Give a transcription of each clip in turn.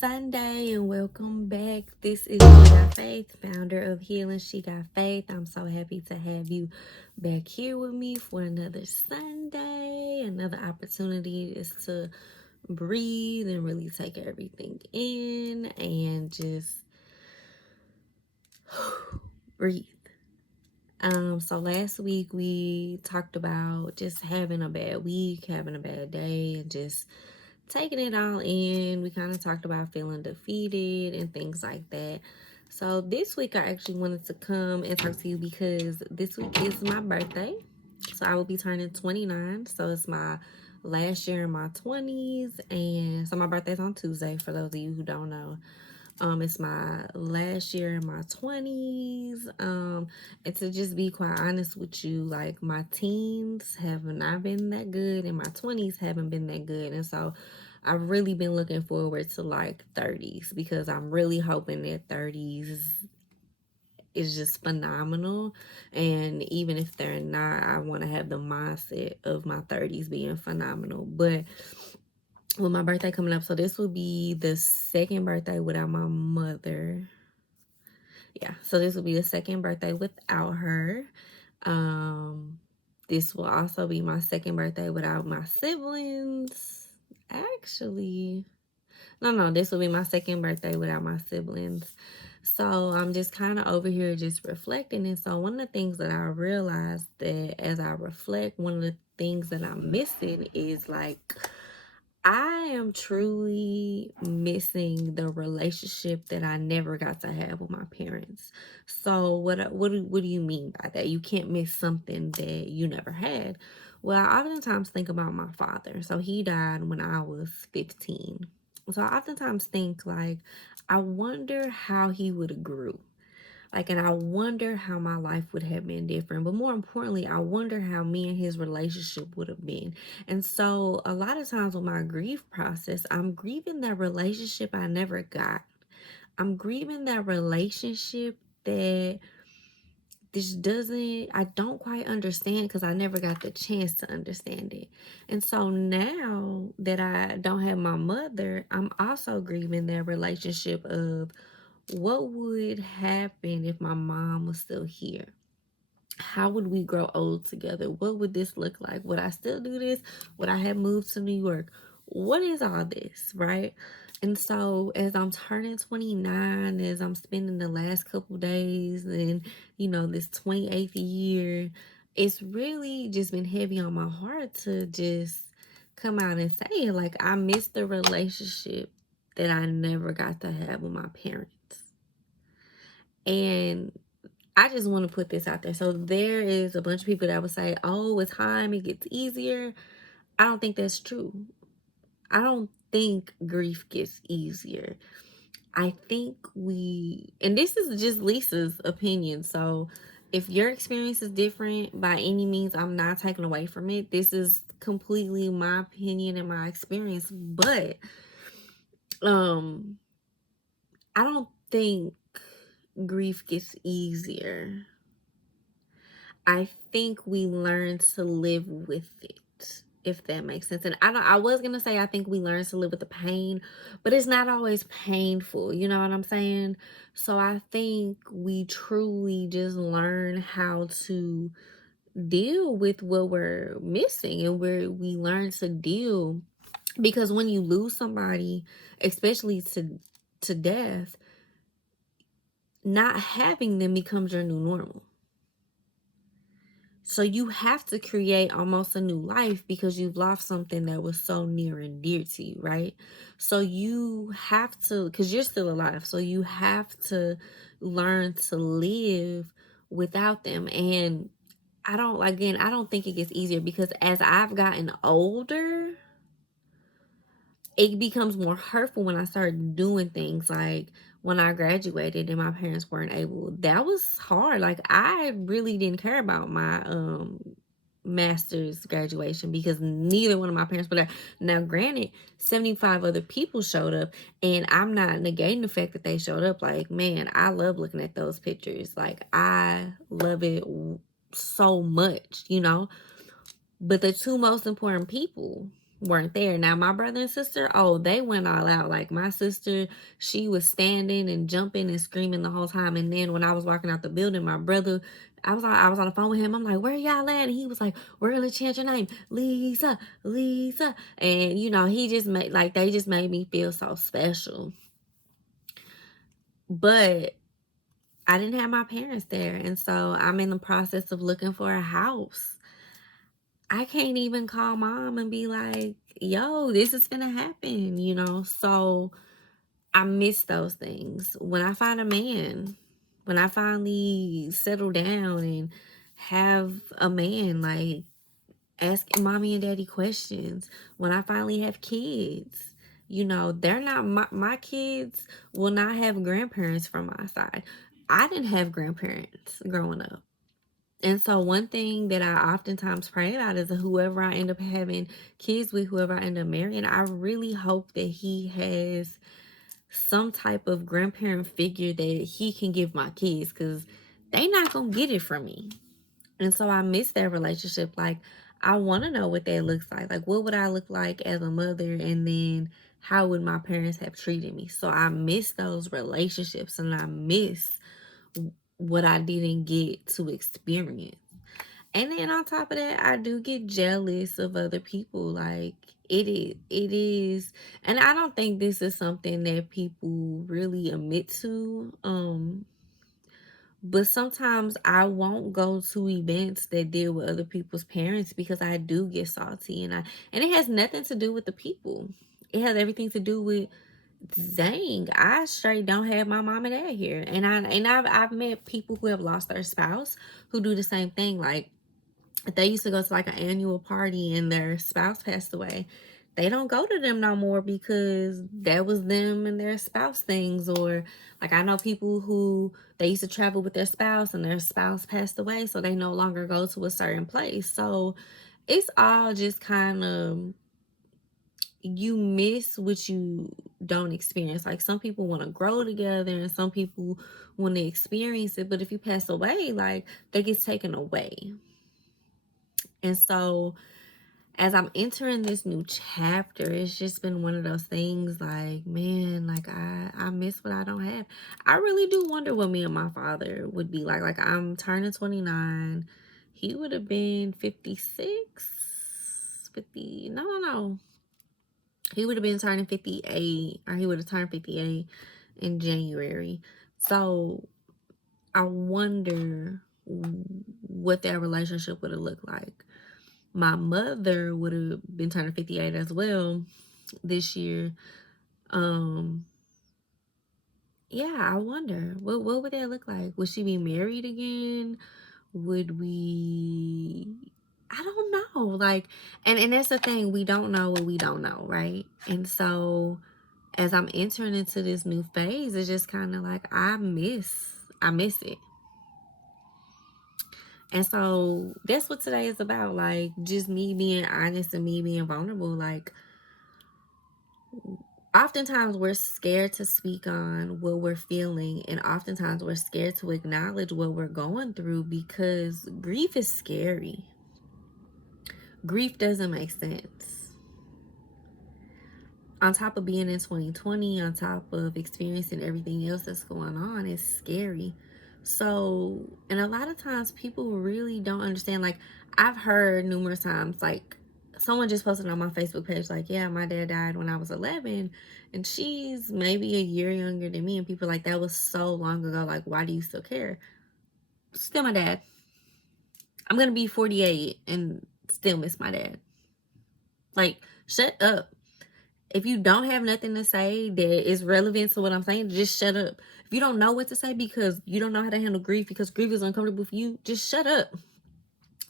Sunday and welcome back. This is She Got Faith, founder of Healing She Got Faith. I'm so happy to have you back here with me for another Sunday. Another opportunity is to breathe and really take everything in and just breathe. So last week we talked about just having a bad week, having a bad day, and just taking it all in. We kind of talked about feeling defeated and things like that. So this week I actually wanted to come and talk to you because this week is my birthday. So I will be turning 29. So it's my last year in my 20s. And so my birthday's on Tuesday, for those of you who don't know. It's my last year in my 20s. And to just be quite honest with you, like my teens have not been that good and my 20s haven't been that good. And so I've really been looking forward to like 30s because I'm really hoping that 30s is just phenomenal. And even if they're not, I want to have the mindset of my 30s being phenomenal. But with my birthday coming up, so this will be the second birthday without my mother. Yeah, so this will be the second birthday without her. This will also be my second birthday without my siblings. Actually, no, this will be my second birthday without my siblings. So I'm just kind of over here just reflecting. And so one of the things that I realized that as I reflect, one of the things that I'm missing is like I am truly missing the relationship that I never got to have with my parents. So what do you mean by that? You can't miss something that you never had. Well, I oftentimes think about my father. So he died when I was 15. So I oftentimes think like I wonder how he would have grew. Like, and I wonder how my life would have been different. But more importantly, I wonder how me and his relationship would have been. And so, a lot of times with my grief process, I'm grieving that relationship I never got. I'm grieving that relationship that I don't quite understand because I never got the chance to understand it. And so now that I don't have my mother, I'm also grieving that relationship of what would happen if my mom was still here? How would we grow old together? What would this look like? Would I still do this? Would I have moved to New York? What is all this, right? And so as I'm turning 29, as I'm spending the last couple days and, this 28th year, it's really just been heavy on my heart to just come out and say it. Like, I miss the relationship that I never got to have with my parents. And I just want to put this out there. So there is a bunch of people that would say, oh, with time it gets easier. I don't think that's true. I don't think grief gets easier. I think and this is just Lisa's opinion. So if your experience is different by any means, I'm not taking away from it. This is completely my opinion and my experience. But I don't think grief gets easier. I think we learn to live with it, if that makes sense. And I was gonna say I think we learn to live with the pain, but it's not always painful, you know what I'm saying? So I think we truly just learn how to deal with what we're missing and where we learn to deal, because when you lose somebody, especially to death, not having them becomes your new normal. So you have to create almost a new life because you've lost something that was so near and dear to you, right? So you have to, because you're still alive, so you have to learn to live without them. And I don't think it gets easier because as I've gotten older, it becomes more hurtful when I start doing things like when I graduated and my parents weren't able. That was hard. Like, I really didn't care about my master's graduation because neither one of my parents were there. Now, granted, 75 other people showed up, and I'm not negating the fact that they showed up. Like, man, I love looking at those pictures. Like, I love it so much, But the two most important people weren't there. Now my brother and sister, oh, they went all out. Like my sister, she was standing and jumping and screaming the whole time. And then when I was walking out the building, my brother, I was on the phone with him. I'm like, where y'all at? And he was like, we're gonna chant your name, Lisa, Lisa. And he just made, like, they just made me feel so special. But I didn't have my parents there. And so I'm in the process of looking for a house. I can't even call mom and be like, yo, this is gonna happen. So I miss those things. When I find a man, when I finally settle down and have a man, like asking mommy and daddy questions, when I finally have kids, they're not my kids will not have grandparents from my side. I didn't have grandparents growing up. And so one thing that I oftentimes pray about is that whoever I end up having kids with, whoever I end up marrying, I really hope that he has some type of grandparent figure that he can give my kids, because they not gonna get it from me. And so I miss that relationship. Like, I want to know what that looks like. Like, what would I look like as a mother? And then how would my parents have treated me? So I miss those relationships, and I miss what I didn't get to experience. And then on top of that, I do get jealous of other people. Like, it is, and I don't think this is something that people really admit to. But sometimes I won't go to events that deal with other people's parents because I do get salty, and it has nothing to do with the people. It has everything to do with, dang, I straight don't have my mom and dad here. And I've met people who have lost their spouse who do the same thing. Like, they used to go to like an annual party and their spouse passed away. They don't go to them no more because that was them and their spouse things. Or like, I know people who, they used to travel with their spouse and their spouse passed away, so they no longer go to a certain place. So it's all just kind of, you miss what you don't experience. Like, some people want to grow together and some people want to experience it, but if you pass away, like, that gets taken away. And so as I'm entering this new chapter, it's just been one of those things like, man, like, I miss what I don't have. I really do wonder what me and my father would be like. Like, I'm turning 29. He would have been 56, 50. No. He would have been turning 58, or he would have turned 58 in January. So I wonder what that relationship would have looked like. My mother would have been turning 58 as well this year. Yeah, I wonder what would that look like? Would she be married again? Would we, I don't know. Like, and that's the thing, we don't know what we don't know, right? And so as I'm entering into this new phase, it's just kind of like, I miss it. And so that's what today is about. Like, just me being honest and me being vulnerable. Like, oftentimes we're scared to speak on what we're feeling, and oftentimes we're scared to acknowledge what we're going through because grief is scary. Grief doesn't make sense. On top of being in 2020, on top of experiencing everything else that's going on, it's scary. So, and a lot of times people really don't understand. Like, I've heard numerous times, like, someone just posted on my Facebook page, like, yeah, my dad died when I was 11, and she's maybe a year younger than me. And people are like, that was so long ago. Like, why do you still care? Still my dad. I'm going to be 48 and still miss my dad. Like, shut up. If you don't have nothing to say that is relevant to what I'm saying, just shut up. If you don't know what to say because you don't know how to handle grief, because grief is uncomfortable for you, just shut up.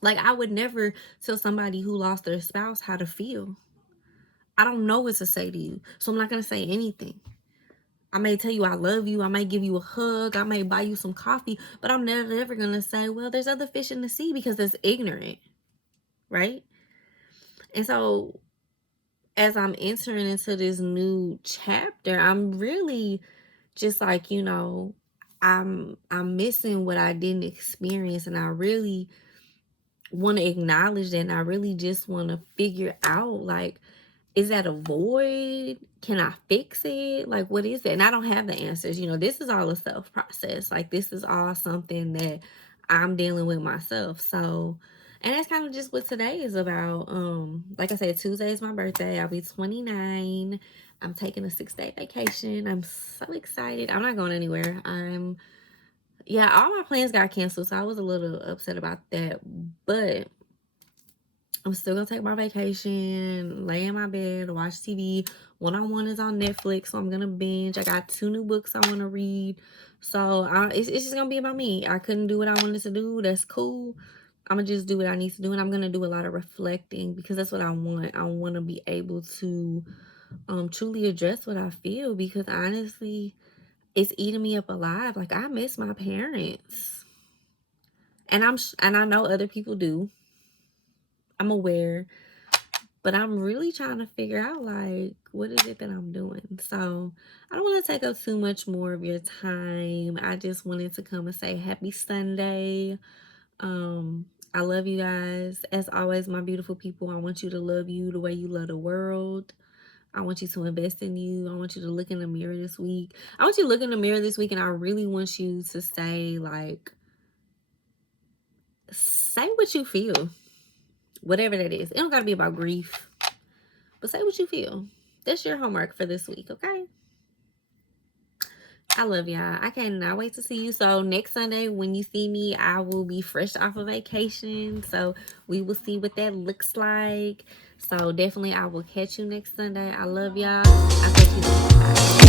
Like, I would never tell somebody who lost their spouse how to feel. I don't know what to say to you, so I'm not going to say anything. I may tell you I love you. I may give you a hug. I may buy you some coffee, but I'm never ever going to say, well, there's other fish in the sea, because that's ignorant, right? And so as I'm entering into this new chapter, I'm really just like, I'm missing what I didn't experience, and I really want to acknowledge that, and I really just want to figure out, like, Is that a void? Can I fix it? Like, what is it? And I don't have the answers. This is all a self process. Like, this is all something that I'm dealing with myself. So, and that's kind of just what today is about. Like I said, Tuesday is my birthday. I'll be 29. I'm taking a 6-day vacation. I'm so excited. I'm not going anywhere. Yeah, all my plans got canceled, so I was a little upset about that. But I'm still gonna take my vacation, lay in my bed, watch TV. One-on-One is on Netflix, so I'm gonna binge. I got 2 new books I want to read. So it's just gonna be about me. I couldn't do what I wanted to do. That's cool. I'm gonna just do what I need to do, and I'm gonna do a lot of reflecting because that's what I want. I want to be able to truly address what I feel, because honestly, it's eating me up alive. Like, I miss my parents, and I know other people do. I'm aware. But I'm really trying to figure out, like, what is it that I'm doing? So I don't want to take up too much more of your time. I just wanted to come and say happy Sunday. I love you guys. As always, my beautiful people, I want you to love you the way you love the world. I want you to invest in you. I want you to look in the mirror this week. I want you to look in the mirror this week, and I really want you to say, like, say what you feel. Whatever that is. It don't got to be about grief. But say what you feel. That's your homework for this week, okay? I love y'all. I cannot wait to see you. So next Sunday, when you see me, I will be fresh off of vacation. So we will see what that looks like. So definitely, I will catch you next Sunday. I love y'all. I'll catch you next time.